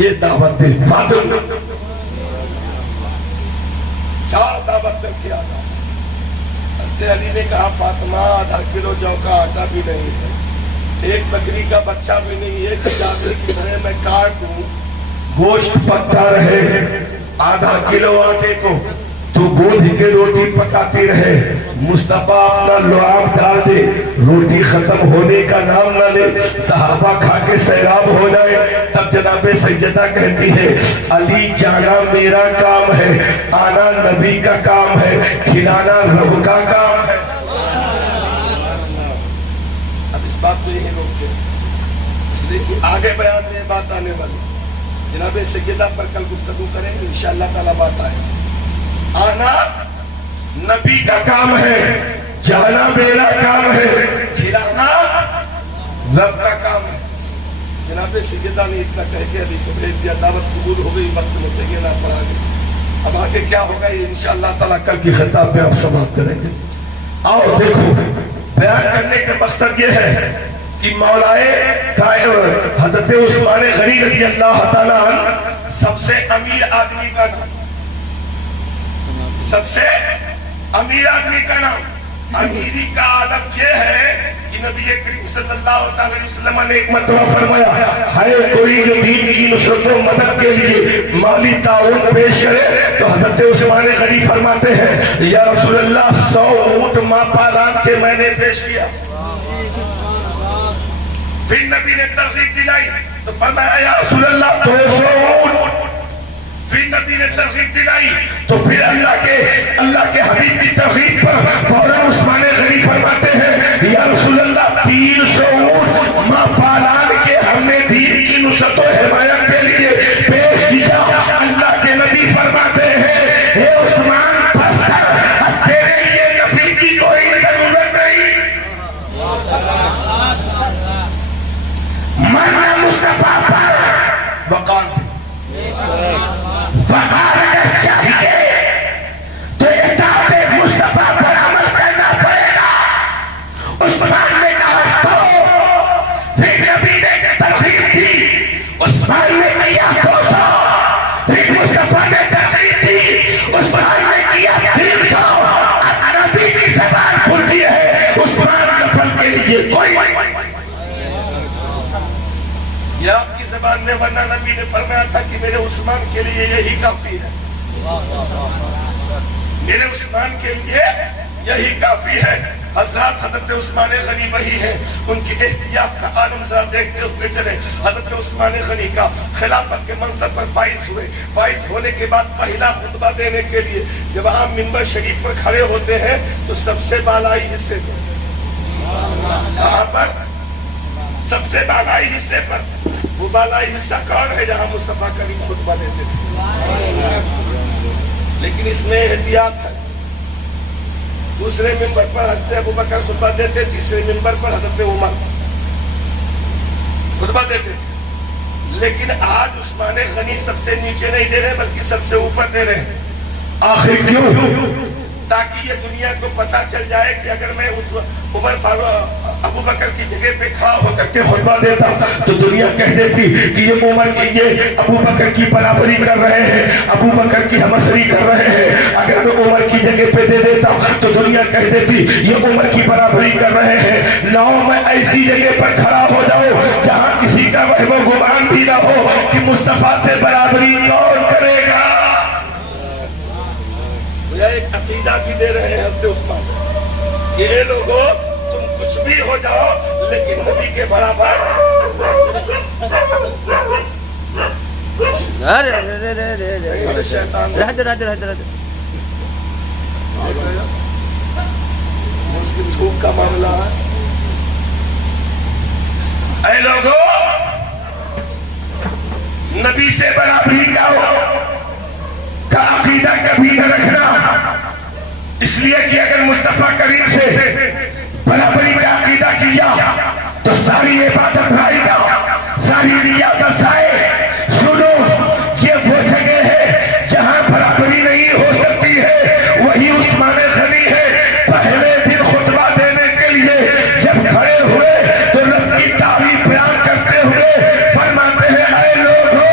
یہ دعوت فاطمہ، چار دعوت کر کے آنا۔ حضرت علی نے کہا فاطمہ آدھا کلو جو کا آٹا بھی نہیں ہے، ایک بکری کا بچہ بھی نہیں ہے کہ جانور کی طرح میں کاٹ دوں، گوشت پکتا رہے، آدھا کلو آٹے کو تو گودھ کے روٹی پکاتی رہے، مصطفیٰ اپنا لعاب ڈال دے، روٹی ختم ہونے کا نام نہ لے، صحابہ کھا کے سیراب ہو جائے، تب جناب سیدہ کہتی ہے علی جانا میرا کام ہے، آنا نبی کا کام ہے، کھلانا رب کا کام ہے۔ اب اس بات کو یہی روکتے ہیں، اس لیے کہ آگے بیان میں بات آنے والی، جناب سیدہ پر کل گفتگو کریں گے انشاءاللہ تعالیٰ بات آئے۔ آنا نبی کا کام ہے، جانا میرا کام ہے، کھلانا رب کا کام ہے۔ جناب سیدہ نے اتنا کہہ کے علی کو بھیج دیا، دعوت قبول ہو گئی، وقت متعین آپ پر آگے۔ اب آگے کیا ہوگا یہ انشاءاللہ تعالیٰ کل کی خطاب میں آپ سماعت کریں گے۔ آؤ دیکھو، بیان کرنے کا مقصد یہ ہے کہ مولائے کائنات حضرت عثمان غنی رضی اللہ تعالیٰ عنہ سب سے امیر آدمی کا نام، سب سے امیر آدمی کا نام۔ امیری کا عالم یہ ہے کہ نبی کریم صلی اللہ علیہ وسلم نے ایک مرتبہ فرمایا ہے کوئی جو دین کی نصرت و مدد کے لیے مالی تعاون پیش کرے تو حضرت عثمان غنی فرماتے ہیں یا رسول اللہ 100 اونٹ ماں پالان کے میں نے پیش کیا۔ پھر نبی نے ترغیب دلائی تو فرمایا یا رسول اللہ 200 اونٹ۔ پھر نبی نے ترغیب دلائی تو پھر اللہ کے حبیب کی ترغیب پر فوراً عثمان غنی فرماتے ہیں یا رسول اللہ 300 اونٹ ماں پالان کے ہم نے دین کی نصرت و حمایت کے لیے پیش کیا۔ اللہ کے نبی فرماتے ہیں اے عثمان بس کر، اب تیرے لیے نفل کی کوئی ضرورت نہیں، مرنا مصطفیٰ پر وقار وقار اگر چاہیے تو اطاعت مصطفیٰ پر عمل کرنا پڑے گا۔ عثمان نے کہا 100، پھر نبی نے ترغیب دی، عثمان نے کیا 200، پھر مصطفیٰ نے ترغیب دی، عثمان نے کیا 300۔ اب نبی کی زبان کھلتی ہے، عثمان نفل کے لیے کوئی یہ آپ کی زبان میں، ورنہ نبی نے فرمایا تھا کہ میرے عثمان کے لیے یہی کافی ہے، میرے عثمان کے لیے یہی کافی ہے۔ حضرات حضرت عثمان غنی وہی ہے، ان کی احتیاط کا عالم ذرا دیکھتے اس پہ چلے۔ حضرت عثمان غنی کا خلافت کے منصب پر فائز ہوئے، فائز ہونے کے بعد پہلا خطبہ دینے کے لیے جب آپ منبر شریف پر کھڑے ہوتے ہیں تو سب سے بالائی حصے پر، کہاں پر؟ سب سے بالائی حصے پر۔ وہ بالائی حصہ کون ہے؟ جہاں مصطفیٰ کریم خطبہ دیتے تھے، لیکن اس میں احتیاط ہے۔ دوسرے منبر پر حضرت ابوبکر خطبہ دیتے، تیسرے منبر پر حضرت عمر خطبہ دیتے تھے، لیکن آج عثمان غنی سب سے نیچے نہیں دے رہے بلکہ سب سے اوپر دے رہے ہیں۔ آخر کیوں؟ تاکہ یہ دنیا کو پتا چل جائے کہ اگر میں اس عمر فاروق ابوبکر کی جگہ پہ کھڑا ہو کر کے خطبہ دیتا تو دنیا کہہ دیتی کہ یہ عمر کی یہ ابوبکر کی برابری کر رہے ہیں، ابوبکر کی ہمسری کر رہے ہیں۔ اگر میں عمر کی جگہ پہ دے دیتا تو دنیا کہہ دیتی یہ عمر کی برابری کر رہے ہیں۔ لاؤ میں ایسی جگہ پر کھڑا ہو جاؤں جہاں کسی کا وہم و گمان بھی نہ ہو کہ مصطفیٰ سے برابری کون کرے گا۔ ایک عقیدہ بھی دے رہے ہیں حضرت عثمان کہ اے لوگوں تم کچھ بھی ہو جاؤ لیکن نبی کے برابر۔ مسلم تھوک کا معاملہ ہے۔ اے لوگوں نبی سے برابری کا عقیدہ کبھی نہ رکھنا، اس لیے کہ اگر مصطفیٰ کریم سے برابری کا عقیدہ کیا تو ساری عبادت رائے گا، ساری نیازت ضائع۔ سنو یہ وہ جگہ ہے جہاں برابری نہیں ہو سکتی ہے، وہی عثمان غنی ہے۔ پہلے دن خطبہ دینے کے لیے جب کھڑے ہوئے تو رب کی تعریف بیان کرتے ہوئے فرماتے ہیں اے لوگوں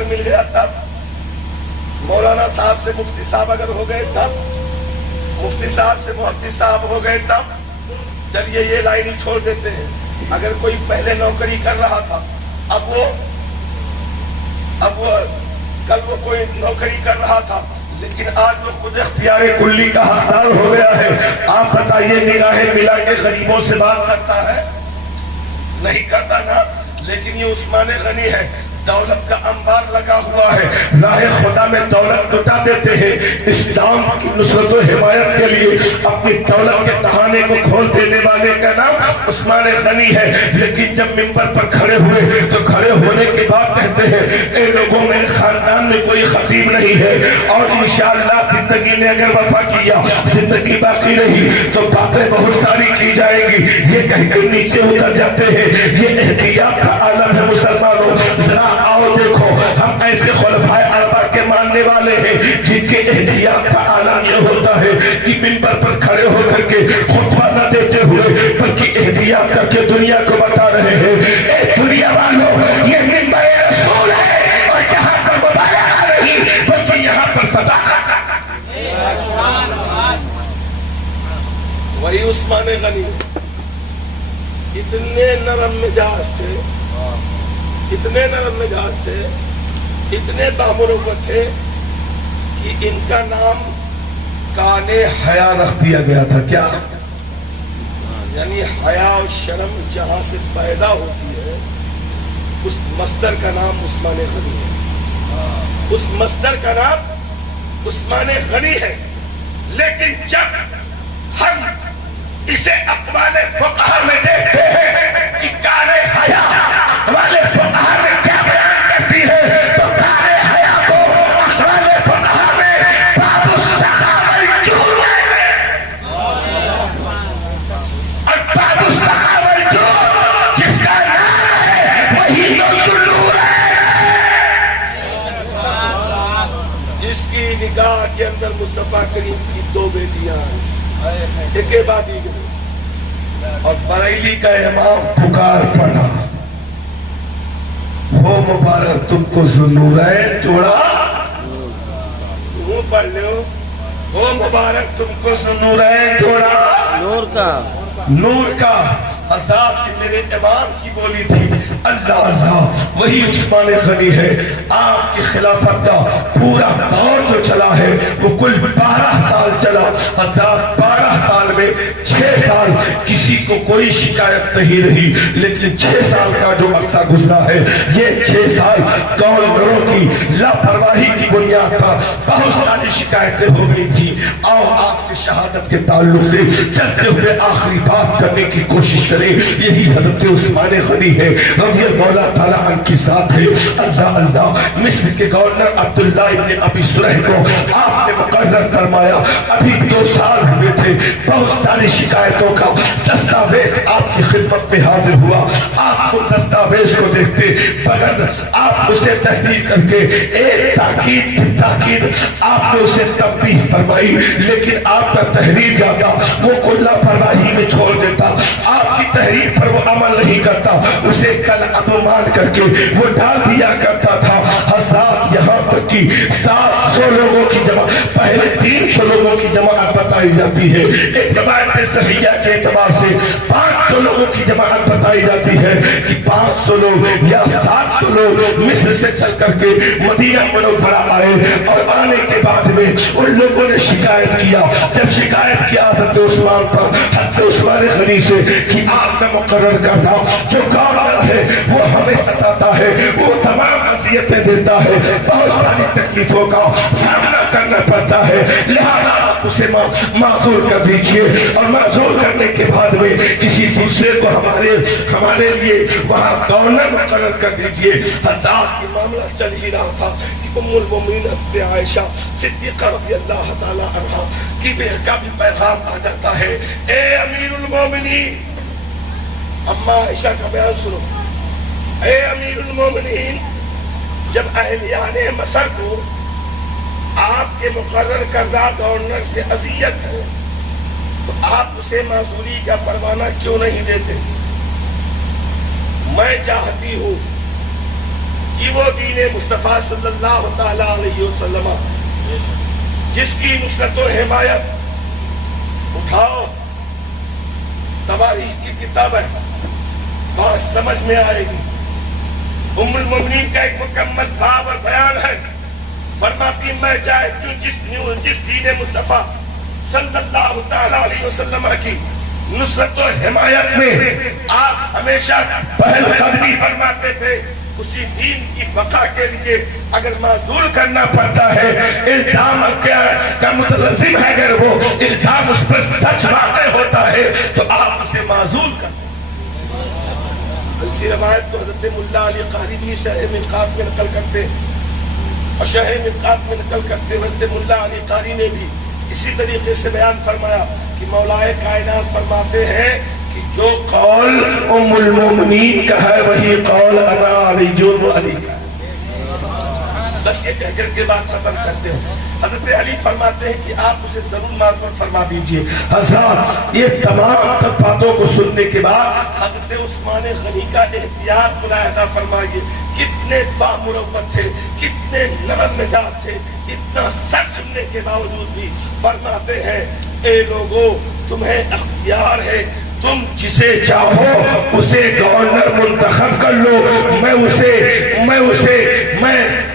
اگر مل گیا تب، مولانا صاحب سے مفتی صاحب اگر ہو گئے تب، مفتی صاحب سے محدث صاحب ہو گئے تب، چلیے یہ لائن ہی چھوڑ دیتے ہیں۔ اگر کوئی پہلے نوکری کر رہا تھا، اب وہ کل وہ کوئی نوکری کر رہا تھا، لیکن آج وہ خود اختیار کلی کا حقدار ہو گیا ہے۔ آپ بتائیے نگاہیں ملا کے غریبوں سے بات کرتا ہے؟ نہیں کرتا نا۔ لیکن یہ عثمان غنی ہے، دولت کا انبار لگا ہوا ہے، راہ خدا میں دولت لٹا دیتے ہیں۔ اسلام کی نصرت و حمایت کے لیے اپنی دولت کے تہانے کو کھول دینے والے کا نام عثمان غنی ہے۔ لیکن جب منبر پر کھڑے ہوئے تو کھڑے ہونے کے بعد کہتے ہیں اے لوگوں، میرے خاندان میں کوئی خطیب نہیں ہے، اور انشاءاللہ زندگی میں اگر وفا کیا، زندگی باقی رہی تو باتیں بہت ساری کی جائیں گی۔ یہ کہہ کے نیچے اتر جاتے ہیں۔ یہ احتیاط کا عالم ہے مسلمانوں۔ ذرا آؤ دیکھو، ہم ایسے خلفائے اربعہ کے ماننے والے ہیں جن کے احتیاط کا عالم یہ ہوتا ہے کہ منبر پر کھڑے ہو کر کے خطبہ نہ دیتے ہوئے بلکہ احتیاط کر کے دنیا کو بتا رہے ہیں اے دنیا والوں، یہ منبر رسول ہے، اور یہاں پر مبالغہ نہیں بلکہ یہاں پر صداقت۔ وہی عثمان غنی اتنے نرم مزاج تھے، اتنے نرم مزاج تھے، اتنے بامروت تھے کہ ان کا نام کان حیا رکھ دیا گیا تھا۔ کیا؟ یعنی حیا اور شرم جہاں سے پیدا ہوتی ہے، اس مصدر کا نام عثمان غنی ہے۔ اس مصدر کا نام عثمان غنی ہے۔ لیکن جب ہم اسے اقوال فقہا میں دیکھتے ہیں کہ کان حیا اقوال فقہا میں کیا بیان کرتی ہے، تو کان حیا کو اقوال فقہا میں باب السخا والجود ہے، اور باب السخا والجود جس کا نام ہے وہی نور ہے، جس کی نگاہ کے اندر مصطفیٰ کریم کی دو بیٹیاں ہیں، ایک عبادی اور بریلی کا امام پکار پڑا، وہ مبارک تم کو ذوالنورین جوڑا، وہ پڑھ لو، وہ مبارک تم کو ذوالنورین جوڑا، نور کا آزاد کی میرے امام کی بولی تھی۔ اللہ اللہ، وہی عثمان غنی ہے۔ آپ کی خلافت کا پورا دور جو چلا ہے وہ کل 12 سال چلا۔ آزاد 12 سال میں 6 سال کسی کو کوئی شکایت نہیں رہی، لیکن 6 سال کا جو عرصہ گزرا ہے، یہ 6 سال گورنروں کی لاپرواہی کی بنیاد پر بہت ساری شکایتیں ہو گئی تھی۔ آؤ آپ کی شہادت کے تعلق سے چلتے ہوئے آخری بات کرنے کی کوشش کریں۔ یہی حضرت عثمان غنی ہے، رضی اللہ تعالیٰ عنہ کی ذات ہے۔ اللہ اللہ، مصر کے گورنر عبداللہ ابن ابی سرح کو آپ نے مقرر فرمایا۔ ابھی 2 سال ہوئے تھے، بہت ساری شکایتوں کا دستاویز آپ کی خدمت میں حاضر ہوا۔ آپ کو دستاویز کو دیکھتے بغیر آپ اسے تحریر کر کے ایک تاکید آپ نے اسے تنبیہ فرمائی، لیکن آپ کا تحریر جاتا وہ کو لاپرواہی میں چھوڑ دیتا، آپ کی تحریر پر وہ عمل نہیں کرتا، اسے کل مان کر کے وہ ڈال دیا کرتا تھا۔ حضرات یہاں تک کہ 700 لوگوں کی جماعت، پہلے 300 لوگوں کی جماعت بتائی جاتی ہے، ایک روایت صحیحہ کے اعتبار سے 500 لوگوں کی جماعت بتائی جاتی ہے کہ 500 لوگ یا 700 لوگ مصر سے چل کر کے مدینہ منورہ آئے، اور آنے کے بعد میں ان لوگوں نے شکایت کیا۔ جب شکایت کیا حضرت عثمان پر، حضرت عثمان غنی سے کہ آپ کا مقرر کردہ جو گورنر ہے وہ ہمیں ستاتا ہے، وہ تمام اذیتیں دیتا ہے، بہت ساری تکلیفوں کا سامنا کرنا پڑتا ہے، لہذا آپ اسے معذور کر دیجئے، اور معذور کرنے کے بعد میں کسی دوسرے کو ہمارے لیے وہاں گورنر مقرر کر دیجئے۔ حضرات یہ معاملہ چل ہی رہا تھا کہ ام المومنین عائشہ صدیقہ رضی اللہ تعالی عنہا کا بھی پیغام آ جاتا ہے، اے امیر المومنین، اما عائشہ کا بیان سنو، اے امیر المومنین، جب اہلیان مصر کو آپ کے مقرر کردہ گورنر سے اذیت ہے تو آپ اسے معذوری کا پروانہ کیوں نہیں دیتے؟ میں چاہتی ہوں کہ وہ دین مصطفیٰ صلی اللہ تعالی علیہ وسلم جس کی نصرت و حمایت اٹھاؤ تواریخ کی کتاب ہے، بات سمجھ میں آئے گی۔ ام المومنین کا ایک مکمل باب اور بیان ہے، فرماتی میں چاہتی ہوں جس دین مصطفیٰ صلی اللہ تعالی علیہ وسلم کی نصرت و حمایت میں آپ ہمیشہ پہل قدمی فرماتے تھے، اسی دین کی بقا کے لیے اگر معذور کرنا پڑتا ہے، الزام کا متلزم ہے، اگر وہ الزام اس پر سچ واقع ہوتا ہے تو آپ اسے معذور کرتے ہیں۔ اسی روایت کو حضرت ملا علی قاری بھی شرح منقات میں نقل کرتے، اور شرح منقات میں نقل کرتے حضرت ملا علی قاری نے بھی اسی طریقے سے بیان فرمایا کہ مولائے کائنات فرماتے ہیں کہ جو قول ام المومنین کا ہے وہی قول انا علی و علی کا ہے۔ بس یہ کہہ کر کے بات ختم کرتے ہیں۔ حضرت علی فرماتے ہیں کہ آپ اسے ضرور معذور فرما دیجئے۔ حضرات یہ تمام باتوں کو سننے کے بعد حضرت عثمان غنی کا احتیاط ملاحظہ فرمائیے، کتنے بامروت تھے، کتنے نرم مزاج تھے، اتنا سچ سننے کے باوجود بھی فرماتے ہیں اے لوگوں تمہیں اختیار ہے، تم جسے چاہو اسے گورنر منتخب کر لو، میں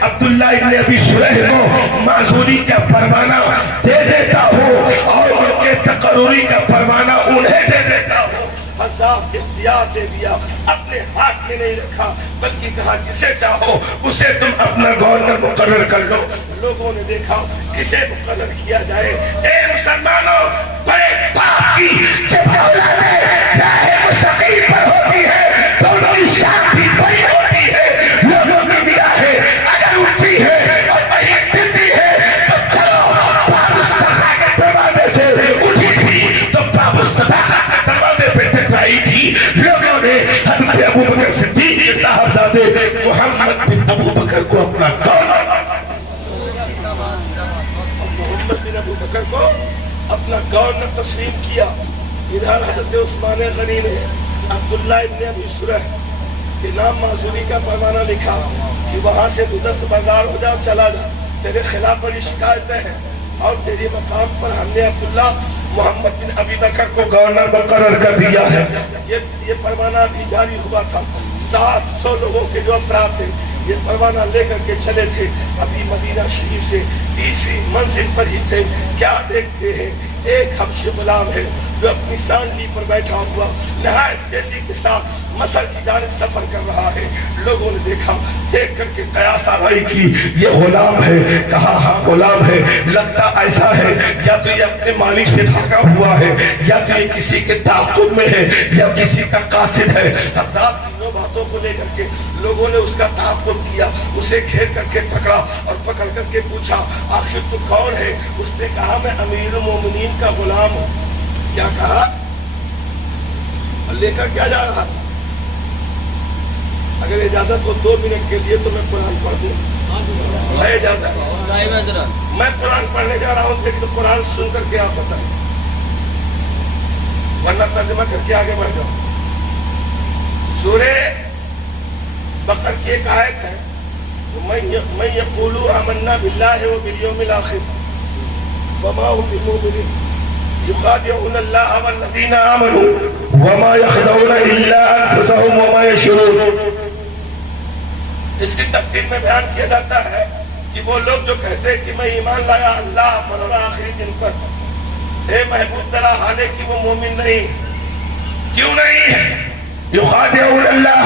عبداللہ ابن ابی سریح کو معذوری کا پروانہ دے دیتا ہوں اور ان کے تقرری کا پروانہ انہیں دے دیتا ہوں۔ حضرات اختیار دے دیا، اپنے ہاتھ میں نہیں رکھا بلکہ کہا جسے چاہو اسے تم اپنا گورنر مقرر کر لو۔ لوگوں نے دیکھا کسے مقرر کیا جائے؟ اے مسلمانوں، بڑے پاک کی جب مولا میں راہ مستقیم پر ہوتی ہے تو ان کی شان بھی بڑی ہوتی ہے، لوگوں کی بھی راہیں اگر اٹھتی ہے اور وہی دلتی ہے تو چلو باب السخا کے دروازے سے اٹھی تھی تو باب الصداقہ کے دروازے پہ ٹکرائی تھی۔ لوگوں نے حضرت ابو بکر صدیق کے صاحبزادے محمد بن ابو بکر کو اپنا گورنر تسلیم کیا۔ ادھر حضرت عثمان غنی نے عبداللہ ابن ابی سریح کے نام معذوری کا پروانہ لکھا کہ وہاں سے تو دستبردار ہو جا، چلا جا، تیرے خلاف بڑی شکایتیں ہیں اور تیرے مقام پر ہم نے عبداللہ محمد بن ابی بکر کو گورنر مقرر کر دیا ہے۔ یہ پروانہ بھی جاری ہوا تھا۔ 700 لوگوں کے جو افراد تھے یہ پروانہ لے کر کے چلے تھے، ابھی مدینہ شریف سے تیسری منزل پر ہی تھے، کیا دیکھتے ہیں ایک حبشی غلام ہے جو اپنی سانڈلی پر بیٹھا ہوا نہایت تیزی کے ساتھ مصر کی جانب سفر کر رہا ہے۔ لوگوں نے دیکھا، دیکھ کر کے قیاس آرائی کی یہ غلام ہے، کہا ہاں غلام ہے، لگتا ایسا ہے یا تو یہ اپنے مالک سے بھاگا ہوا ہے یا تو یہ کسی کے تعاقب میں ہے یا کسی کا قاصد ہے۔ حضرات تینوں باتوں کو لے کر کے لوگوں نے اس کا تعاقب کیا، اسے گھیر کر کے پکڑا اور پکڑ کر کے پوچھا آخر تو کون ہے؟ اس نے کہا میں امیر المومنین کا غلام ہوں۔ کیا کہا؟ لے کر کیا جا رہا تھا؟ اگر اجازت ہو 2 منٹ کے لیے تو میں قرآن پڑھ دوں۔ ہے اجازت؟ میں قرآن پڑھنے جا رہا ہوں، لیکن قرآن سن کر کے آپ بتائیں، ورنہ ترجمہ کر کے آگے بڑھ جاؤ۔ سورہ بقر کی ایک آیت ہے من یقول آمنا باللہ وبالیوم الآخر وما هم بمؤمنین یخادعون اللہ والذین آمنوا وما یخدعون الا انفسهم وما یشعرون۔ اس کی تفسیر میں بیان کیا جاتا ہے کہ وہ لوگ جو کہتے ہیں کہ میں ایمان لایا اللہ اور آخری دن پر، اے محبوب ذرا حال ہے کہ وہ مومن نہیں، کیوں نہیں ہے؟ یخادعون اللہ،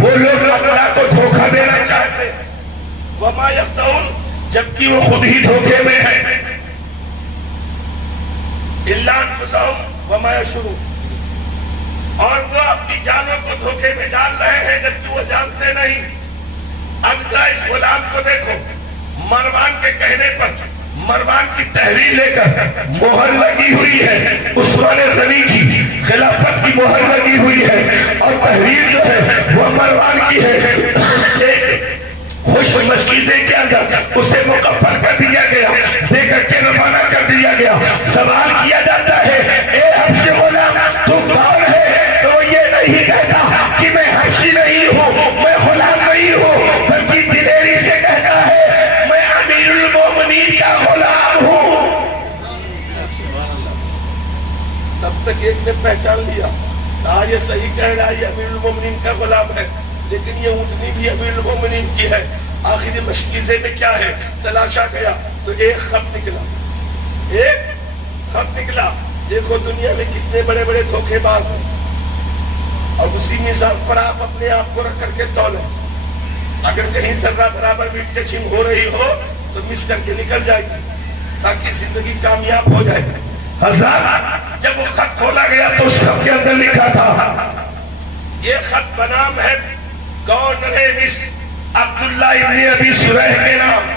وہ لوگ اللہ کو دھوکہ دینا چاہتے ہیں، وما یخدعون، جبکہ وہ خود ہی دھوکے میں ہے، الا انفسهم وما یشعرون، اور وہ اپنی جانوں کو دھوکے میں ڈال رہے ہیں جبکہ وہ جانتے نہیں۔ اب ذرا اس غلام کو دیکھو، مروان کے کہنے پر مروان کی تحریر لے کر مہر لگی ہوئی ہے، عثمان غنی کی خلافت کی مہر لگی ہوئی ہے اور تحریر جو ہے وہ مروان کی ہے۔ ایک خوش مشکیزے کے اندر اسے مکفر کر دیا گیا، دے کر کے روانہ کر دیا گیا۔ سوال کیا جاتا ہے اے حبشی غلام تو کون ہے؟ تو یہ نہیں کہتا کہ میں حبشی نہیں ہوں، میں غلام نہیں ہوں، تک ایک نے پہچان لیا، کہا یہ صحیح کہہ رہا ہے، یہ امیر المومنین کا غلام ہے، لیکن یہ اونٹنی بھی امیر المومنین کی ہے۔ آخر مشکیزے میں کیا ہے تلاشا گیا تو ایک خط نکلا، ایک خط نکلا۔ دیکھو دنیا میں کتنے بڑے بڑے دھوکے باز ہیں، اور اسی میزان پر آپ اپنے آپ کو رکھ کر کے تولیں۔ اگر کہیں ذرہ برابر بھی ٹچنگ ہو رہی ہو تو مس کر کے نکل جائے گی، تاکہ زندگی کامیاب ہو جائے۔ حضرت جب وہ خط کھولا گیا تو اس خط کے اندر لکھا تھا، یہ خط بنام ہے گورنر مصر عبداللہ ابن ابی سریح کے نام،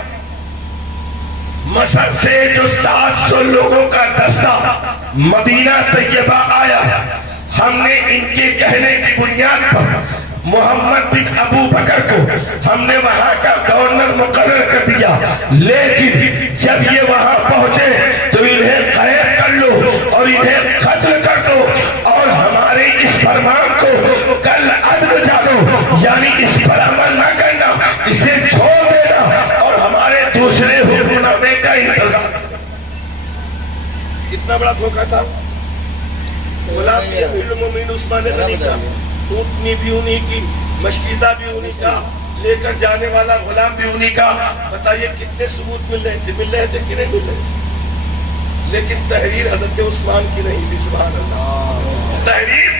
مصر سے جو 700 لوگوں کا دستہ مدینہ طیبہ آیا، ہم نے ان کے کہنے کی بنیاد پر محمد بن ابو بکر کو ہم نے وہاں کا گورنر مقرر کر دیا، لیکن جب یہ وہاں پہنچے تو انہیں قید کر لو اور انہیں قتل کر دو، اور ہمارے اس فرمان کو کل عدم جانو، یعنی اس پر عمل نہ کرنا، اسے چھوڑ دینا اور ہمارے دوسرے حکم نامے کا انتظار کرنا۔ کتنا بڑا دھوکہ تھا۔ غلام بھی امیر المومنین عثمان غنی کا، اونٹنی بھی انہی کی، مشکیزہ بھی انہی کا، لے کر جانے والا غلام بھی انہی کا۔ بتائیے کتنے ثبوت مل رہے تھے کہ نہیں مل رہے تھے؟ لیکن تحریر حضرت عثمان کی نہیں تھی، سبحان اللہ۔ تحریر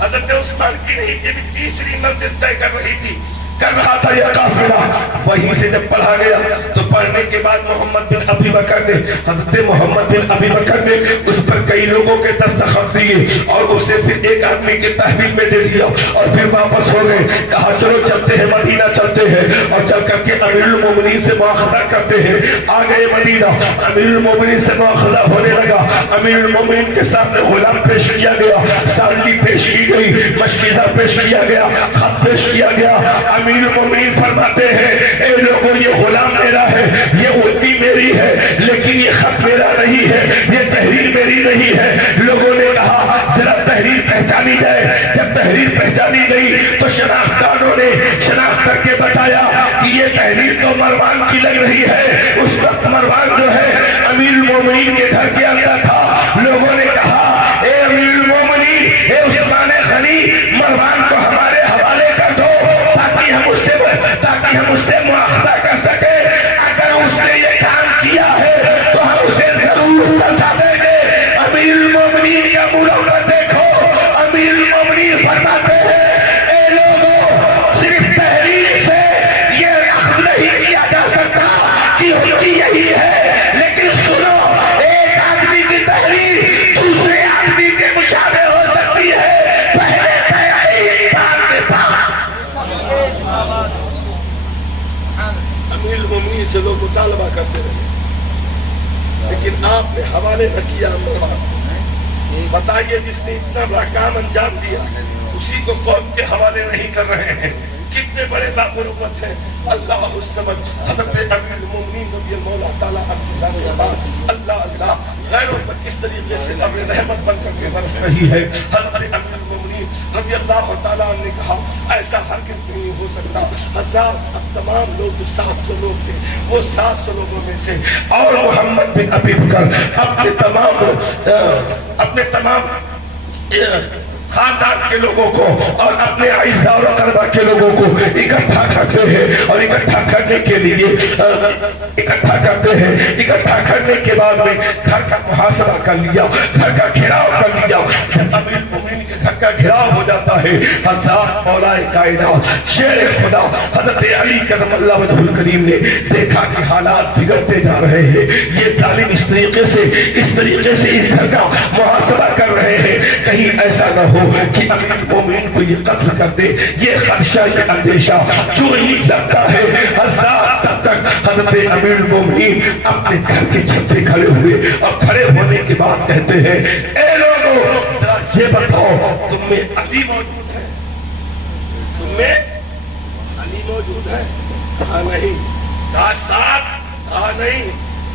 حضرت عثمان کی نہیں تھی، تیسری منزل طے کر رہی تھی، کر رہا تھا یہ قافلہ۔ وہیں سے جب پڑھا گیا تو پڑھنے کے بعد محمد بن ابی بکر نے، حضرت محمد بن ابی بکر نے اس پر کئی لوگوں کے دستخط دیے اور اسے پھر ایک آدمی کے تحویل میں دے دیا، اور پھر واپس ہو گئے۔ کہا چلو چلتے ہیں مدینہ چلتے ہیں، اور چل کر کے امیر المومنین سے مواخذہ کرتے ہیں۔ آ گئے مدینہ، امیر المومنین سے مواخذہ ہونے لگا۔ امیر المومنین کے سامنے غلام پیش کیا گیا، سارلی پیش کی گئی، مشکیزہ پیش کیا گیا، خط پیش کیا گیا۔ امیر المومنین فرماتے ہیں اے لوگوں یہ غلام میرا ہے، یہ اونٹنی میری ہے، لیکن یہ خط میرا نہیں ہے، یہ تحریر میری نہیں ہے۔ لوگوں نے کہا ذرا تحریر پہچانی جائے۔ جب تحریر پہچانی گئی تو شناختانوں نے شناخت کر کے بتایا کہ یہ تحریر تو مروان کی لگ رہی ہے۔ اس وقت مروان جو ہے امیر المومنین کے گھر کے اندر تھا۔ لوگوں نے کہا اے امیر المومنین، اے عثمان غنی، مروان کو ہمارے حوالے کر دو تاکہ ہم اس سے مواخذہ کر سکے۔ اگر اس نے یہ کام کیا ہے تو ہم اسے ضرور سزا دیں گے۔ امیر المومنین کا مروت دیکھو، امیر المومنین فرماتے ہیں اے لوگوں صرف تحریر سے یہ اخذ نہیں کیا جا سکتا کہ ہوتی یہی ہے، لیکن سنو ایک آدمی کی تحریر دوسرے آدمی کے مشابہ ہو سکتی ہے، پہلے تحقیق بعد میں بات۔ امیر المومنین سے لوگ مطالبہ کرتے رہے، لیکن آپ نے حوالے نہ کیا مروان کو۔ بتائیے جس نے اتنا بڑا کام انجام دیا اسی کو قوم کے حوالے نہیں کر رہے ہیں، کتنے بڑے بامروت ہیں۔ اللہ الصمد حضرت امیر المومنین رضی اللہ تعالیٰ عنہ کی ذات بات، اللہ اللہ غیروں پر کس طریقے سے ابر رحمت بن کر کے برس رہی ہے۔ حضرت امیر المومنین رضی اللہ تعالیٰ عنہ نے کہا ایسا ہرگز نہیں ہو سکتا۔ اب تمام لوگ جو 700 لوگ تھے وہ 700 لوگوں میں سے، اور محمد بن ابی بکر اپنے تمام خاندان کے لوگوں کو اور اپنے اعزاء اور اقربا کے لوگوں کو اکٹھا کرتے ہیں، اور اکٹھا کرنے کے لیے اکٹھا کرنے کے بعد میں گھر کا محاصرہ کر لیا، گھر کا گھیراؤ کر لیا۔ جب امیر المومنین کے گھر کا گھیراؤ ہو جاتا ہے، حضرت مولا کائنات شیر خدا حضرت علی کرم اللہ وجہہ الکریم نے دیکھا کہ حالات بگڑتے جا رہے ہیں، یہ ظالم اس طریقے سے اس گھر کا محاسبہ کر رہے ہیں، کہیں ایسا نہ ہو کہ امیر المومنین کو یہ قتل کر دے۔ یہ خدشہ، یہ اندیشہ جو ہی لگتا ہے حضرات، تب تک حضرت امیر المومنین اپنے گھر کے چھت پہ کھڑے ہوئے، اور کھڑے ہونے کے بعد کہتے ہیں اے لوگوں ذرا یہ بتاؤ تم میں علی موجود ہے؟ تم میں علی موجود ہے؟ کہا نہیں۔ کہا ساتھ؟ کہا نہیں۔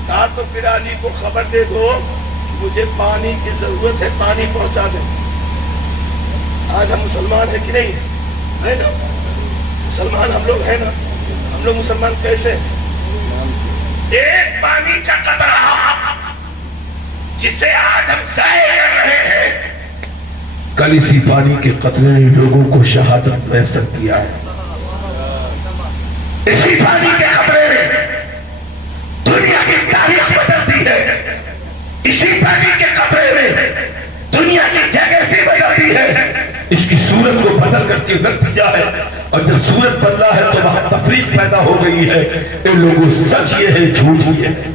کہا تو پھر علی کو خبر دے دو مجھے پانی کی ضرورت ہے، پانی پہنچا دیں۔ آج ہم مسلمان ہیں کہ نہیں ہے نا؟ مسلمان ہم لوگ ہیں نا؟ ہم لوگ مسلمان کیسے؟ ایک پانی کا قطرہ جسے آج ہم ضائع کر رہے ہیں، کل اسی پانی کے قطرے نے لوگوں کو شہادت میسر کیا ہے۔ اسی پانی کے قطرے نے دنیا کی تاریخ بدل دی ہے، اسی پانی کے قطرے نے دنیا کی جغرافی بدل دی ہے، اس کی صورت کو بدل کر کے رکھ دیا ہے، اور جب صورت بدلا ہے تو وہاں تفریق پیدا ہو گئی ہے۔ ان لوگوں سچ یہ ہے، جھوٹ یہ ہے۔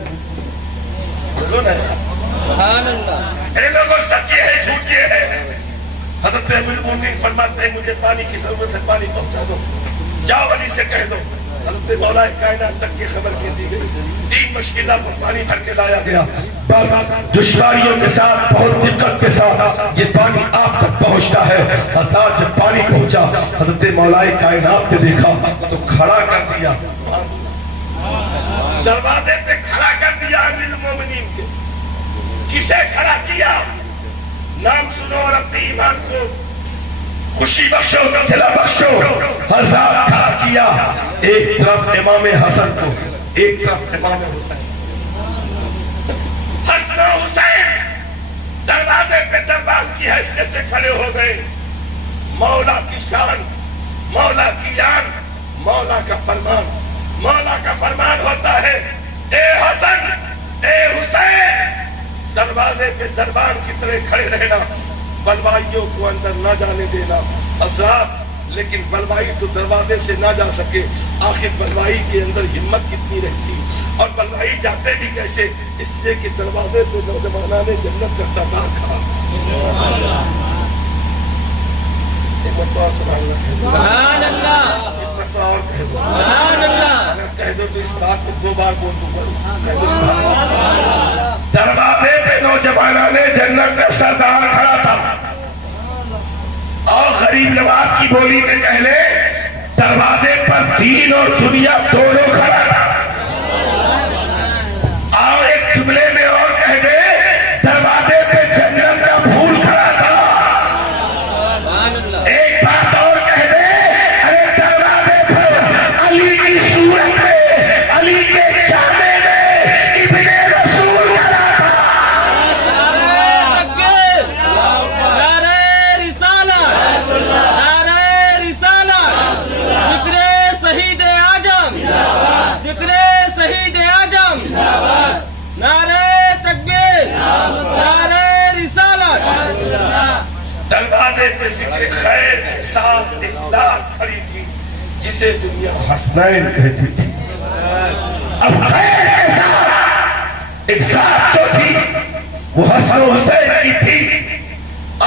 ان لوگوں سچ یہ ہے، جھوٹ یہ ہے۔ حضرت المومنین فرماتے ہیں مجھے پانی کی ضرورت ہے، پانی پہنچا دو، جاؤ علی سے کہہ دو۔ حضرت مولا کائنات تک کی خبر کی دی گئی، 3 مشکلات پر پانی بھر کے لایا گیا، دشواریوں کے ساتھ، بہت دقت کے ساتھ یہ پانی آپ تک پہنچتا ہے۔ حضرت جب پانی پہنچا، حضرت مولا کائنات نے دیکھا تو کھڑا کر دیا، دروازے پہ کھڑا کر دیا امیر المومنین کے۔ کسے کھڑا کیا؟ نام سنو اور اپنی ایمان کو خوشی بخشو، دلا بخشو۔ حضرت کھڑا کیا ایک طرف امام حسن کو، ایک طرف امام حسین۔ حسن و حسین دروازے پہ دربان کی حیثیت سے کھڑے ہو گئے۔ مولا کی شان، مولا کی آن، مولا کا فرمان، مولا کا فرمان ہوتا ہے اے حسن اے حسین دروازے پہ دربان کی طرح کھڑے رہنا، بلوائیوں کو اندر نہ جانے دینا۔ حضرات لیکن بلوائی تو دروازے سے نہ جا سکے، آخر بلوائی کے اندر ہمت کتنی رہتی، اور بلوائی جاتے بھی کیسے؟ اس لیے کہ دروازے پہ نوجوانان جنت کا سردار کھڑا۔ سبحان اللہ، سبحان اللہ۔ اگر کہہ دو تو اس بات کو 2 بار بول دوں گا۔ دروازے پہ نوجوانان جنت کا سردار کھڑا تھا، اور غریب نواز کی بولی میں کہہ لے دروازے پر دین اور دنیا دونوں کھڑا تھا، اور ایک جملے میں اور کہہ دے دروازے پہ جنت کا پھول کھڑا تھا۔ ایک بات اور کہہ دے، ارے دروازے پر علی کی صورت میں، علی کے جامع میں ابن رسول کھڑا تھا۔ دروازے پہ ذکر خیر کے ساتھ ایک ذات کھڑی تھی جسے دنیا حسنین کہتی تھی۔ اب خیر کے ساتھ ایک ذات جو تھی وہ حسن و حسین کی تھی۔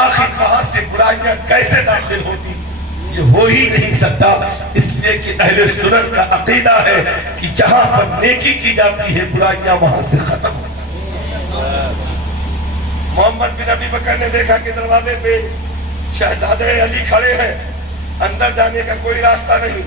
آخر وہاں سے برائیاں کیسے داخل ہوتی؟ یہ ہو ہی نہیں سکتا، اس لیے کہ اہل سنت کا عقیدہ ہے کہ جہاں پر نیکی کی جاتی ہے برائیاں وہاں سے ختم ہوتی۔ محمد بن ابی بکر نے دیکھا کہ دروازے پہ شہزادہ علی کھڑے ہیں، اندر جانے کا کوئی راستہ نہیں۔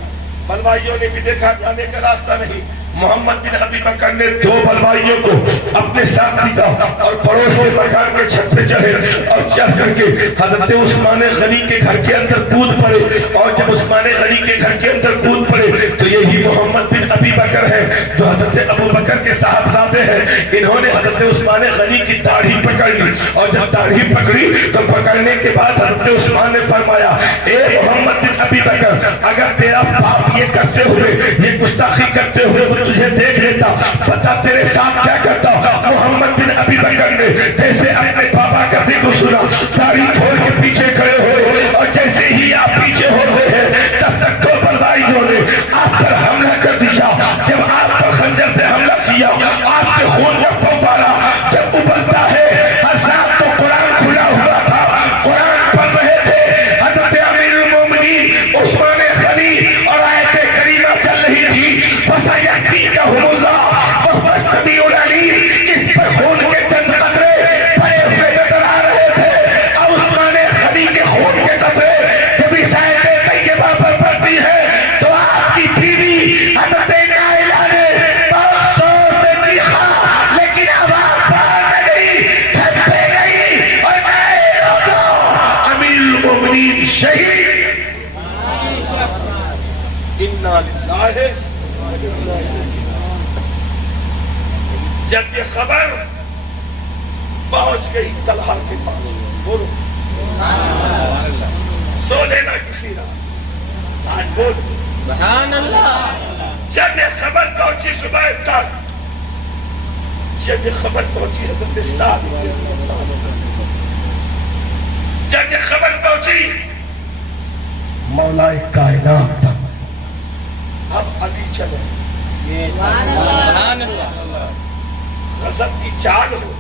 بلوائیوں نے بھی دیکھا جانے کا راستہ نہیں۔ محمد بن ابی بکر نے 2 بلوائیوں کو اپنے ساتھ لیا اور پڑوس کے مکان کے چھت پہ چڑھے، اور چڑھ کر کے حضرت عثمان غنی کے گھر کے اندر کود پڑے، اور جب عثمان غنی کے گھر کے اندر کود پڑے تو یہی محمد بن ابی بکر ہے جو حضرت ابو بکر کے صاحبزادے ہیں۔ انہوں نے حضرت عثمان غنی کی داڑھی پکڑ لی، اور جب داڑھی پکڑی تو پکڑنے کے بعد حضرت عثمان نے فرمایا اے محمد بن ابی بکر، اگر تیرا باپ یہ کرتے ہوئے، یہ گستاخی کرتے ہوئے تجھے دیکھ لیتا پتا تیرے ساتھ کیا کرتا؟ محمد بن ابی بکر نے جیسے اپنے بابا کا ذکر سنا، داڑھی چھوڑ کے پیچھے کھڑے ہوئے، اور جیسے ہی آپ پیچھے ہو رہے ہیں تب تک 2 بلوائیوں نے آپ پر حملہ کر دیا۔ جب آپ پر خنجر سے حملہ کیا، آپ کے خون کا فوارہ جب ابلتا ہے، حضرات تو قرآن کھلا ہوا تھا، قرآن پڑھ رہے تھے حضرت امیر المومنین عثمان غنی، اور آیت کریمہ چل رہی تھی فَسَيَكْفِيكَهُمُ اللَّهُ وَهُوَ السَّمِيعُ الْعَلِيمُ۔ اس پر خون کے چند قطرے پڑے ہوئے نظر آ رہے تھے، اور عثمان غنی کے خون کے قطرے جب اس آیت طیبہ پر پڑتی ہے تو آپ کی بیوی حضرت نائلہ نے بہت زور سے چیخا، لیکن آواز باہر نہ گئی، چھت پہ گئی، اور اے لوگوں امیر المومنین شہید۔ اِنَّا لِلَّهِ جب یہ خبر پہنچ گئی طلحہ کے پاس. بولو سو لینا کسی رات. آج بول سبحان اللہ. جب یہ خبر پہنچی زبیر تک، جب یہ خبر پہنچی حضرت سعد بن ابی وقاص تک، جب یہ خبر پہنچی مولا کائنات تک، اب علی چلے. سبحان اللہ. غضب کی چال ہو،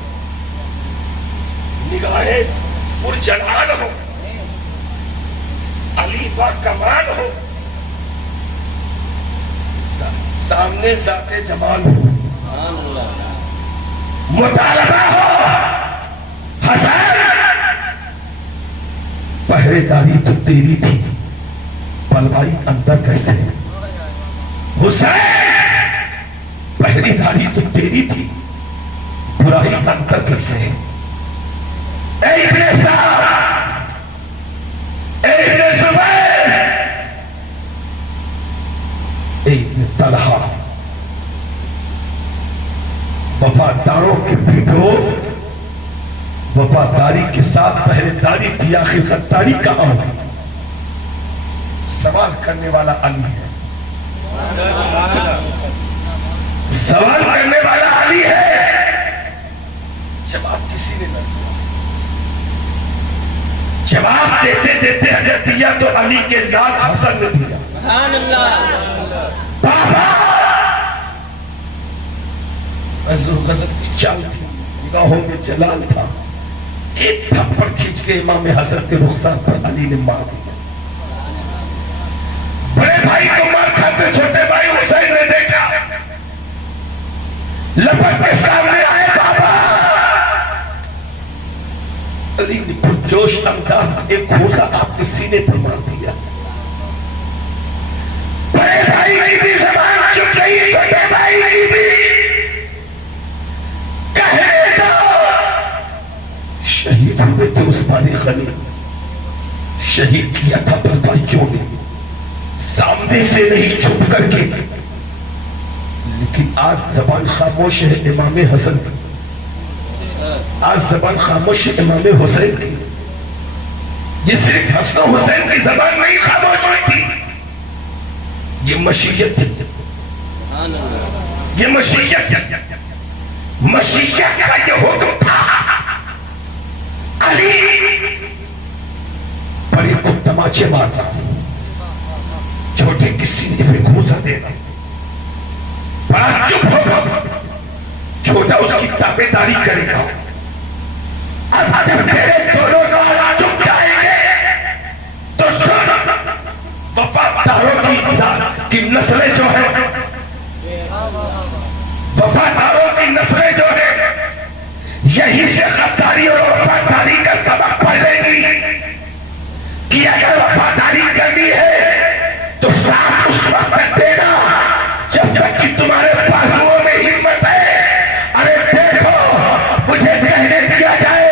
نگاہیں پرجلال ہو، علی با کمال ہو، سامنے ذات جمال ہو، سبحان اللہ. مطالبہ ہو. حسن پہرے داری تو تیری تھی، پلوائی اندر کیسے؟ حسین پہری داری تو تیری تھی، برائی اندر کیسے؟ اے ابن سعد، اے ابن زبیر، اے ابن طلحہ، وفاداروں کے بیٹو، وفاداری کے ساتھ پہرے داری تھی، آخر غداری کہاں؟ سوال کرنے والا علی ہے، سوال کرنے والا علی ہے. جواب کسی نے نہ دیا. جواب دیتے دیتے اگر دیا تو علی کے لال حسن نے دیا. سبحان اللہ. بابا غضب کی چال تھی، نگاہوں میں جلال تھا. ایک تھپڑ کھینچ کے امام حسن کے رخسار پر علی نے مار دیا. بڑے بھائی کو مار کھاتے چھوٹے بھائی حسین نے دیکھا، لپٹ کے سامنے آئے. بابا علی نے پرجوش انداز میں ایک گھوسا آپ کے سینے پر مار دیا. بڑے بھائی کی بھی زبان چپ گئی، چھوٹے بھائی کی بھی. کہنے دو. شہید ہوئے تھے عثمان غنی، شہید کیا تھا بھائیوں نے، سامنے سے نہیں چھپ کر کے. لیکن آج زبان خاموش ہے امام حسن کی، آج زبان خاموش ہے امام حسین کی. یہ صرف حسن و حسین کی زبان نہیں خاموش ہوئی تھی، یہ مشیت تھی، یہ مشیت تھی. مشیت کا یہ حکم تھا. علی بڑے کو تماچے مارنا، چھوٹے کی سینے پہ گھوسا دینا. بڑا چپ ہوگا، چھوٹا اس کی تابع داری کرے گا. اب جب میرے دونوں نال چپ جائیں گے تو سن، وفاداروں کی نسلیں جو ہیں، وفاداروں کی نسلیں جو ہیں یہی سے غداری اور وفاداری کا سبق پڑھ لیں گی کہ اگر وفاداری کرنی ہے تو ساتھ اس وقت تک دینا جب تک کہ تمہارے بازوؤں میں ہمت ہے. ارے دیکھو، مجھے کہنے دیا جائے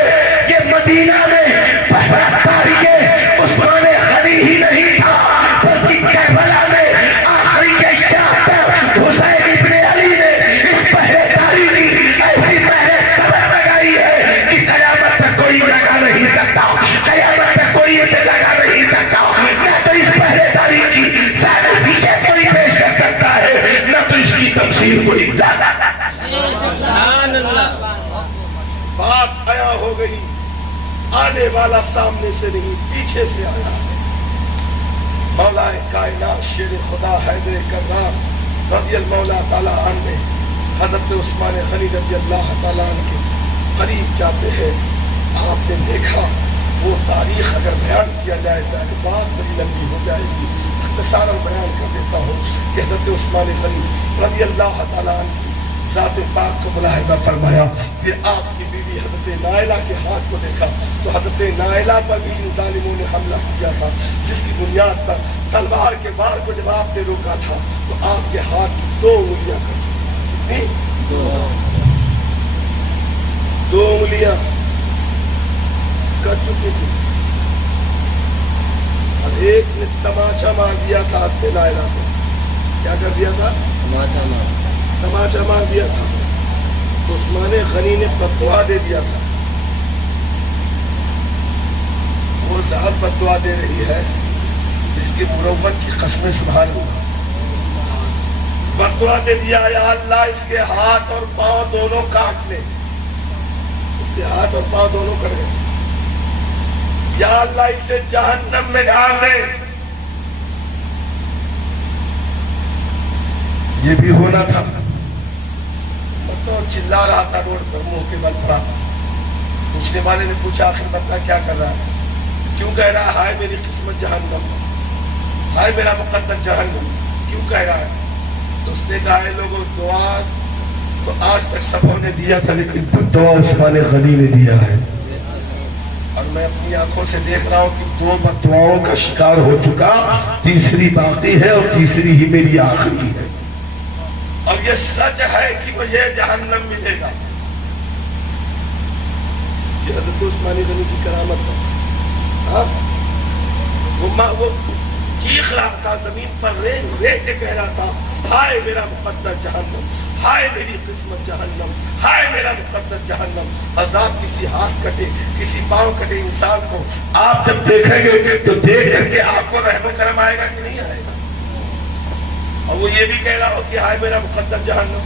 یہ مدینہ میں پہلا تاریخ عثمان غنی ہی نہیں تھا، بلکہ کربلا میں آخری کے چاپٹر حسین ابن علی نے اس پہرے داری کی ایسی پہرے سبق لگائی ہے کہ قیامت تک کوئی لگا نہیں سکتا، قیامت تک کوئی اسے لگا نہیں سکتا. نہ تو اس پہرے داری کی سارے پیچھے کوئی پیش کر سکتا ہے، نہ تو اس کی تفصیل کوئی لا سکتا. سبحان اللہ. بات آیا ہو گئی، آنے والا سامنے سے نہیں پیچھے سے آیا ہے. مولا کائنات شیر خدا حیدر کرام رضی اللہ تعالیٰ عنہ نے حضرت عثمان غنی رضی اللہ تعالیٰ عنہ کے قریب جاتے ہیں. آپ نے دیکھا وہ تاریخ اگر بیان کیا جائے تو بات بڑی لمبی ہو جائے گی. اختصاراً بیان کر دیتا ہوں کہ حضرت عثمان غنی رضی اللہ تعالیٰ عنہ کی ذات پاک کو ملاحظہ فرمایا. پھر آپ کی بیوی حضرت نائلہ کے ہاتھ کو دیکھا تو حضرت نائلہ پر بھی ان ظالموں نے حملہ کیا تھا، جس کی بنیاد پر تلوار کے وار کو جب آپ نے روکا تھا تو آپ کے ہاتھ کی 2 انگلیاں کر چکی. کتنی؟ 2 انگلیاں کر چکی تھی. اور ایک نے تماچا مار دیا تھا حضرت نائلہ کو. کیا کر دیا تھا؟ تماچا مار دیا تھا. تو عثمان غنی نے فتویٰ دے دیا تھا وہ ذات بد دعا دے رہی ہے جس کی مروت کی قسم سبحان اللہ. بد دعا دے دیا یا اللہ اس کے ہاتھ اور پاؤں دونوں کاٹ لے. اس کے ہاتھ اور پاؤں دونوں کٹ گئے. یا اللہ اسے جہنم میں ڈال دے. یہ بھی ہونا تھا. تو چلا رہا تھا روڈ پر منہ کے بل پڑا. پوچھنے والے نے پوچھا آخر بتا کیا کر رہا ہے؟ کیوں کہہ رہا ہے ہائے میری قسمت جہنم, ہائے میرا مقدر جہنم, کیوں کہہ رہا ہے؟ تو اس نے کہا ہے لوگوں دعا تو آج تک سبوں نے دیا تھا لیکن دعا عثمان غنی نے دیا ہے. اور میں اپنی آنکھوں سے دیکھ رہا ہوں کہ 2 بد دعاؤں کا شکار ہو چکا, تیسری باقی ہے اور تیسری ہی میری آخری ہے. اور یہ سچ ہے کہ مجھے جہنم ملے گا. یہ حضرت عثمان غنی کی کرامت ہے. وہ چیخ رہا تھا زمین پر ریت کے کہہ رہا تھا ہائے میرا مقدر جہنم, ہائے میری قسمت جہنم, ہائے میرا مقدر جہنم. عذاب کسی ہاتھ کٹے کسی پاؤں کٹے انسان کو آپ جب دیکھیں گے تو دیکھ کر کے آپ کو رحم و کرم آئے گا کہ نہیں آئے گا؟ اور وہ یہ بھی کہہ رہا ہو کہ ہائے میرا مقدر جہنم.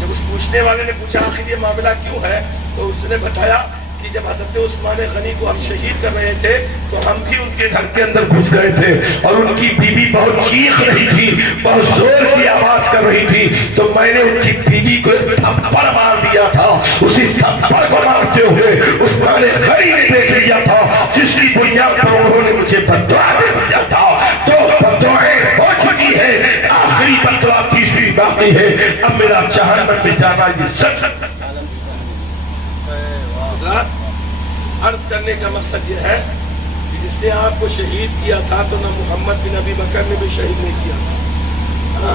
جب اس پوچھنے والے نے پوچھا آخر یہ معاملہ کیوں ہے تو اس نے بتایا کہ جب حضرت عثمان غنی کو ہم شہید کر رہے تھے تو ہم بھی ان کے گھر کے اندر گھس گئے تھے اور ان کی بیوی بہت چیخ رہی تھی, بہت زور کی آواز کر رہی تھی. تو میں نے ان کی بیوی کو ایک تھپڑ مار دیا تھا. اسی تھپڑ کو مارتے ہوئے عثمان غنی نے دیکھ لیا تھا جس کی بنیاد پر انہوں نے مجھے بد دعا دے دیا تھا. تو بد دعائیں ہو چکی ہے, آخری بد دعا تیسری باقی ہے. اب میرا جہنم میں جانا یہ سچ. عرض کرنے کا مقصد یہ ہے کہ جس نے آپ کو شہید کیا تھا تو نہ محمد بن ابی بکر نے بھی شہید نہیں کیا.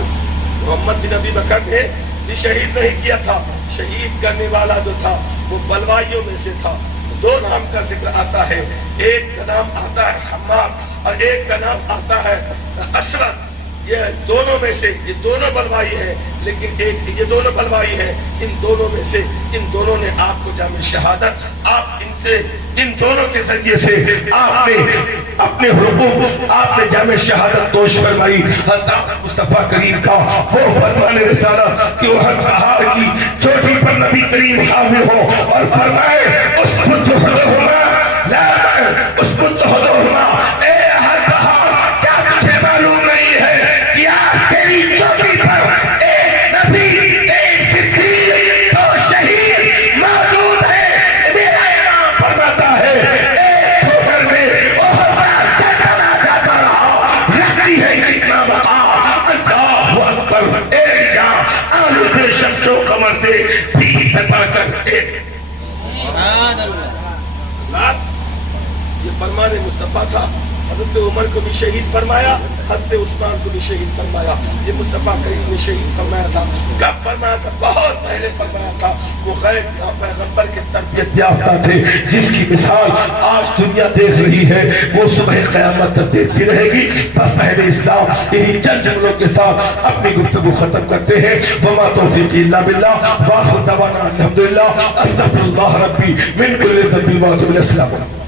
محمد بن ابی بکر نے بھی شہید نہیں کیا تھا. شہید کرنے والا جو تھا وہ بلوائیوں میں سے تھا. 2 نام کا ذکر آتا ہے, ایک کا نام آتا ہے حماد اور ایک کا نام آتا ہے اسود. یہ دونوں میں سے یہ دونوں بلوائی ہیں, لیکن ایک یہ دونوں بلوائی ہیں. ان دونوں میں سے ان دونوں نے آپ کو جامع شہادت آپ ان دونوں کے ذریعے سے آپ نے اپنے حقوق آپ نے جامع شہادت توش فرمائی. حضرت مصطفیٰ کریم کا وہ فرمان رسالت کہ وہ ہر پہاڑ کی چوٹی پر نبی کریم حاضر ہو اور فرمائے اسکت ہدوہما لا اسکت ہدوہما, اے ہر پہاڑ کیا تجھے معلوم نہیں ہے کہ آج تیری چوٹی پر ایک نبی ایک صدیق تو شہید موجود ہے. میرا امام فرماتا ہے ایک ٹھوکر میں اور بار زندہ جاتا رہا, رکھتی ہے کتنا بقا. اللہ اکبر. ایک جا آلود شمس و قمر سے بھی تبا کر ایک. یہ فرمان مصطفیٰ تھا. حضرت عمر کو بھی شہید فرمایا, حضرت عثمان کو بھی شہید فرمایا. یہ مصطفیٰ کریم نے شہید فرمایا تھا. کب فرمایا تھا؟ بہت پہلے فرمایا تھا. وہ غیب تھا, پیغمبر کی تربیت یافتہ تھے جس کی مثال آج دنیا دیکھ رہی ہے وہ صبح قیامت تک دیکھتی رہے گی. بس اہل اسلام انہی چند جملوں کے ساتھ اپنی گفتگو ختم کرتے ہیں. وما توفیقی الا باللہ وآخر دعوانا الحمدللہ استغفر اللہ ربی من کل ذنب واتوب الیہ. السلام علیکم.